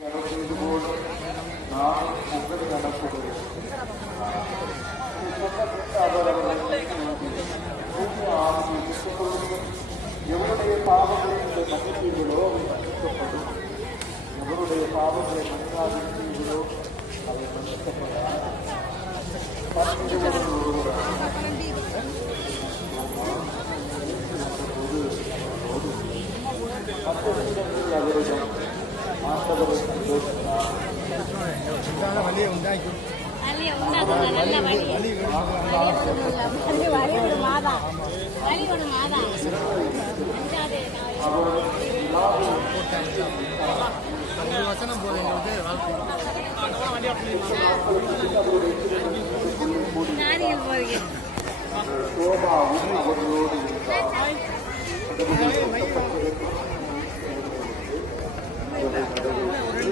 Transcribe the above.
எவருடைய பாவங்களை மன்னிப்பீர்களோ மன்னிக்கப்படும், எவருடைய பாவங்களை மன்னிக்காதீர்களோ அவை மன்னிக்கப்படாது. அவரிடம் ஆண்டவரை சந்தோஷித்தார். வழியை உண்டாக்கி வசனம் போது சோபாவும் அவர்களோடு இருந்தார்.